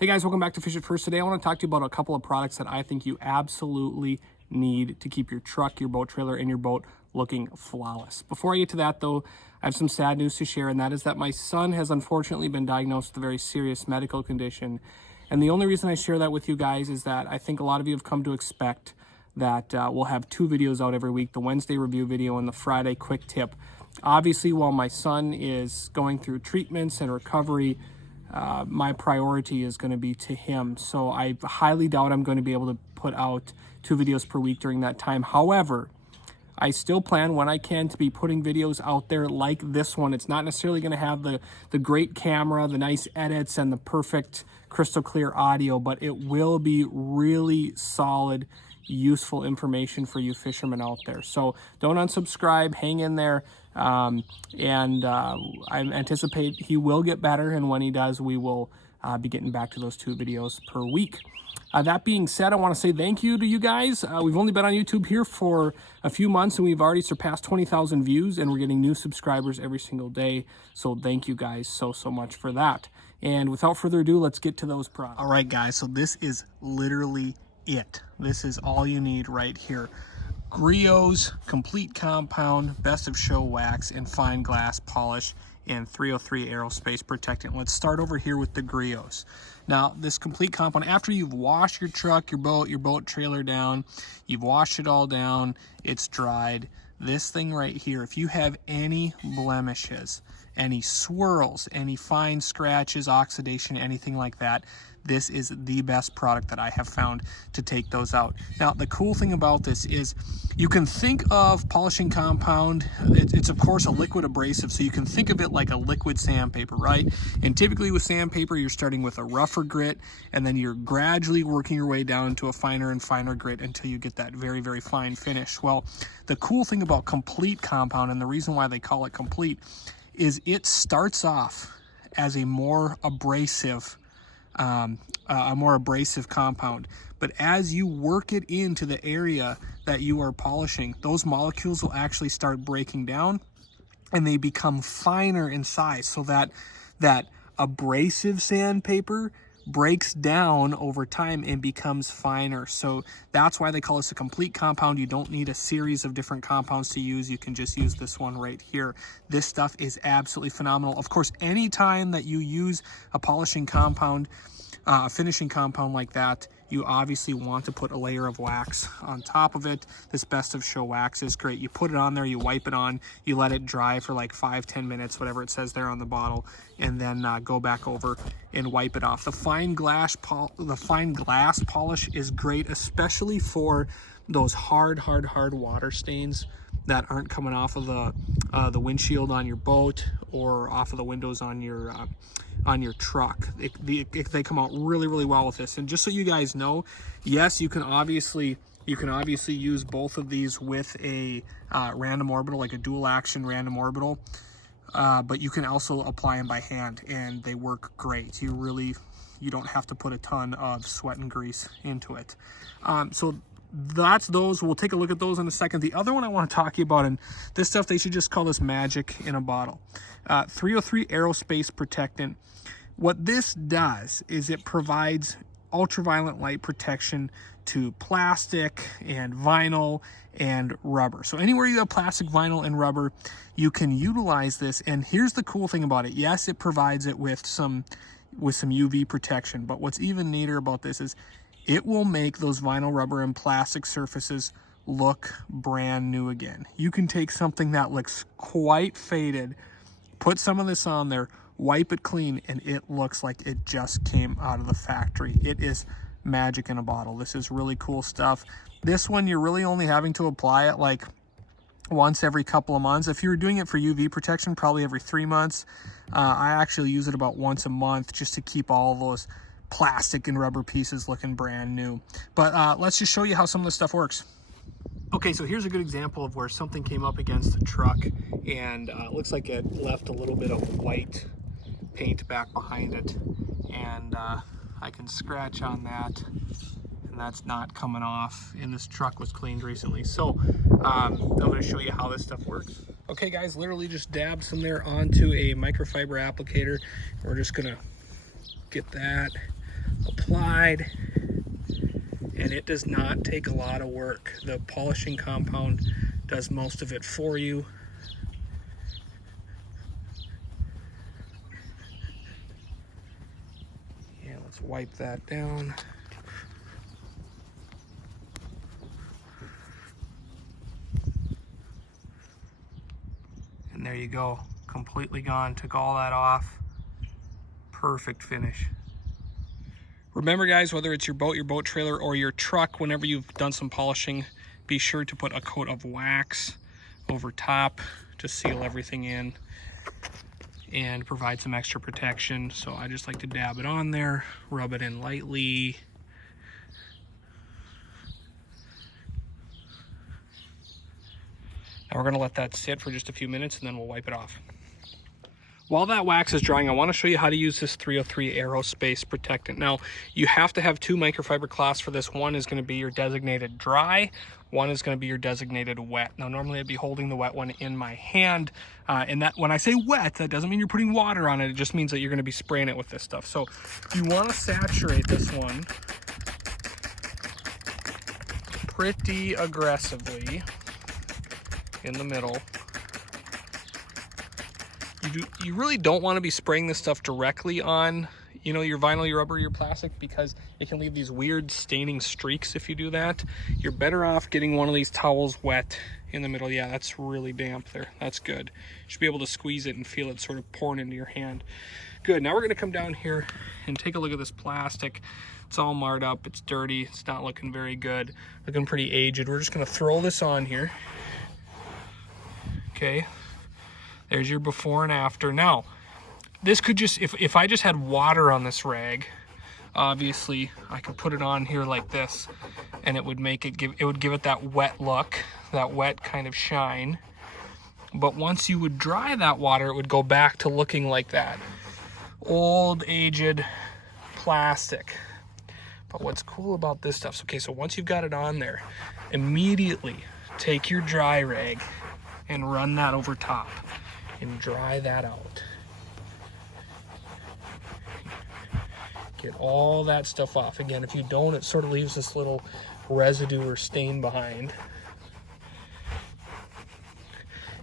Hey guys, welcome back to Fish It First. Today I want to talk to you about a couple of products that I think you absolutely need to keep your truck, your boat trailer, and your boat looking flawless. Before I get to that though, I have some sad news to share, and that is that my son has unfortunately been diagnosed with a very serious medical condition. And the only reason I share that with you guys is that I think a lot of you have come to expect that we'll have two videos out every week, the Wednesday review video and the Friday quick tip. Obviously, while my son is going through treatments and recovery, my priority is going to be to him. So I highly doubt I'm going to be able to put out 2 videos per week during that time. However, I still plan when I can to be putting videos out there like this one. It's not necessarily going to have the great camera, the nice edits, and the perfect crystal clear audio, but it will be really solid, useful information for you fishermen out there. So don't unsubscribe, hang in there. I anticipate he will get better, and when he does, we will be getting back to those 2 videos per week. That being said, I want to say thank you to you guys. We've only been on YouTube here for a few months, and we've already surpassed 20,000 views, and we're getting new subscribers every single day. So thank you guys so much for that. And without further ado, let's get to those products. All right, guys, so this is literally it. This is all you need right here. Griots complete compound, best of show wax, and fine glass polish in 303 Aerospace Protectant. Let's start over here with the Griots. Now, this complete compound, after you've washed your truck, your boat trailer down, you've washed it all down, it's dried, this thing right here, if you have any blemishes, any swirls, any fine scratches, oxidation, anything like that, this is the best product that I have found to take those out. Now, the cool thing about this is you can think of polishing compound, it's of course a liquid abrasive, so you can think of it like a liquid sandpaper, right? And typically with sandpaper, you're starting with a rougher grit, and then you're gradually working your way down to a finer and finer grit until you get that very, very fine finish. Well, the cool thing about complete compound, and the reason why they call it complete, is it starts off as a more abrasive compound, but as you work it into the area that you are polishing, those molecules will actually start breaking down, and they become finer in size, so that abrasive sandpaper breaks down over time and becomes finer. So that's why they call this a complete compound. You don't need a series of different compounds to use. You can just use this one right here. This stuff is absolutely phenomenal. Of course, anytime that you use a polishing compound, a finishing compound like that, you obviously want to put a layer of wax on top of it. This best of show wax is great. You put it on there, you wipe it on, you let it dry for like 5-10 minutes, whatever it says there on the bottle, and then go back over and wipe it off. The fine glass polish is great, especially for those hard water stains that aren't coming off of the windshield on your boat or off of the windows on your truck. They come out really well with this. And just so you guys know, yes, you can obviously use both of these with a random orbital, like a dual action random orbital, but you can also apply them by hand, and they work great. You don't have to put a ton of sweat and grease into it. So that's those. We'll take a look at those in a second. The other one I want to talk to you about, and this stuff, they should just call this magic in a bottle. 303 Aerospace Protectant. What this does is it provides ultraviolet light protection to plastic and vinyl and rubber. So anywhere you have plastic, vinyl, and rubber, you can utilize this. And here's the cool thing about it. Yes, it provides it with some UV protection, but what's even neater about this is it will make those vinyl, rubber, and plastic surfaces look brand new again. You can take something that looks quite faded, put some of this on there, wipe it clean, and it looks like it just came out of the factory. It is magic in a bottle. This is really cool stuff. This one, you're really only having to apply it like once every couple of months. If you were doing it for UV protection, probably every 3 months. I actually use it about once a month just to keep all those plastic and rubber pieces looking brand new. But let's just show you how some of this stuff works. Okay, so here's a good example of where something came up against the truck, and it looks like it left a little bit of white paint back behind it, and I can scratch on that, and that's not coming off, and this truck was cleaned recently. So I'm going to show you how this stuff works. Okay guys, literally just dabbed some there onto a microfiber applicator. We're just going to get that applied, and it does not take a lot of work. The polishing compound does most of it for you. Yeah, let's wipe that down. And there you go, completely gone. Took all that off. Perfect finish. Remember guys, whether it's your boat trailer, or your truck, whenever you've done some polishing, be sure to put a coat of wax over top to seal everything in and provide some extra protection. So I just like to dab it on there, rub it in lightly. Now we're gonna let that sit for just a few minutes and then we'll wipe it off. While that wax is drying, I want to show you how to use this 303 Aerospace Protectant. Now, you have to have two microfiber cloths for this. One is going to be your designated dry, one is going to be your designated wet. Now, normally I'd be holding the wet one in my hand, and that when I say wet, that doesn't mean you're putting water on it. It just means that you're going to be spraying it with this stuff. So you want to saturate this one pretty aggressively in the middle. You really don't want to be spraying this stuff directly on, you know, your vinyl, your rubber, your plastic, because it can leave these weird staining streaks if you do that. You're better off getting one of these towels wet in the middle. Yeah, that's really damp there. That's good. You should be able to squeeze it and feel it sort of pouring into your hand. Good. Now we're going to come down here and take a look at this plastic. It's all marred up. It's dirty. It's not looking very good. Looking pretty aged. We're just going to throw this on here. Okay. There's your before and after. Now, this could just, if I just had water on this rag, obviously I could put it on here like this and it would make it would give it that wet look, that wet kind of shine. But once you would dry that water, it would go back to looking like that old, aged plastic. But what's cool about this stuff, okay, so once you've got it on there, immediately take your dry rag and run that over top and dry that out. Get all that stuff off. Again, if you don't, it sort of leaves this little residue or stain behind.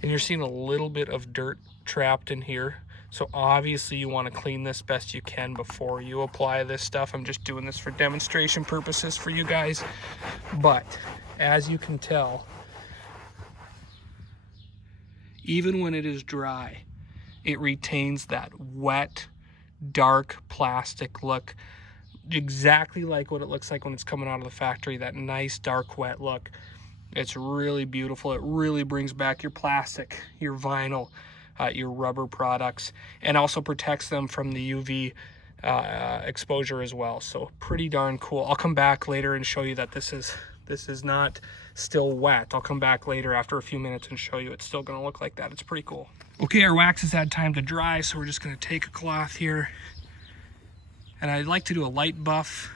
And you're seeing a little bit of dirt trapped in here. So obviously you want to clean this best you can before you apply this stuff. I'm just doing this for demonstration purposes for you guys. But as you can tell, even when it is dry, it retains that wet, dark plastic look, exactly like what it looks like when it's coming out of the factory, that nice, dark, wet look. It's really beautiful. It really brings back your plastic, your vinyl, your rubber products, and also protects them from the UV exposure as well. So pretty darn cool. I'll come back later and show you that this is not still wet. I'll come back later after a few minutes and show you it's still going to look like that. It's pretty cool. Okay, our wax has had time to dry, so we're just going to take a cloth here, and I'd like to do a light buff,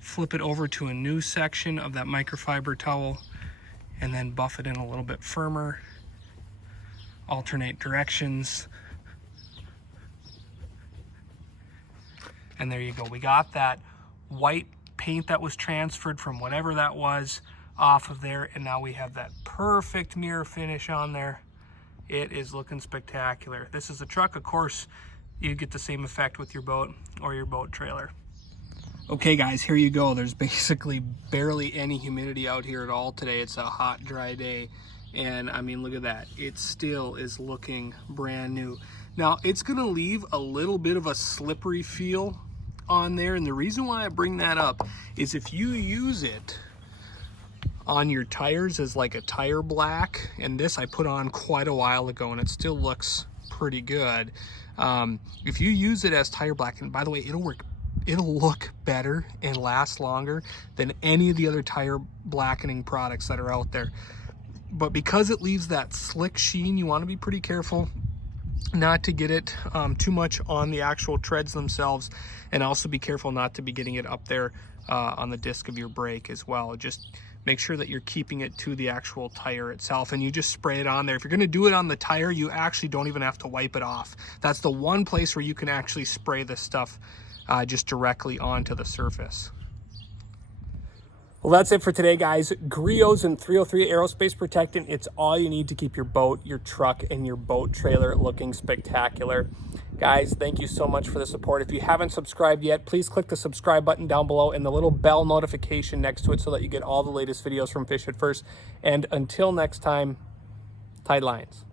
flip it over to a new section of that microfiber towel, and then buff it in a little bit firmer, alternate directions, and there you go. We got that white paint that was transferred from whatever that was off of there, and now we have that perfect mirror finish on there. It is looking spectacular. This is a truck, of course you get the same effect with your boat or your boat trailer. Okay guys, here you go. There's basically barely any humidity out here at all today. It's a hot, dry day, and I mean, look at that. It still is looking brand new. Now it's gonna leave a little bit of a slippery feel on there, and the reason why I bring that up is if you use it on your tires as like a tire black, and this I put on quite a while ago and it still looks pretty good. If you use it as tire black, and by the way, it'll look better and last longer than any of the other tire blackening products that are out there. But because it leaves that slick sheen, you want to be pretty careful not to get it too much on the actual treads themselves, and also be careful not to be getting it up there on the disc of your brake as well. Just make sure that you're keeping it to the actual tire itself, and you just spray it on there. If you're going to do it on the tire, you actually don't even have to wipe it off. That's the one place where you can actually spray this stuff just directly onto the surface. Well, that's it for today, guys. Griots and 303 Aerospace Protectant. It's all you need to keep your boat, your truck, and your boat trailer looking spectacular. Guys, thank you so much for the support. If you haven't subscribed yet, please click the subscribe button down below and the little bell notification next to it so that you get all the latest videos from Fish It First. And until next time, tight lines.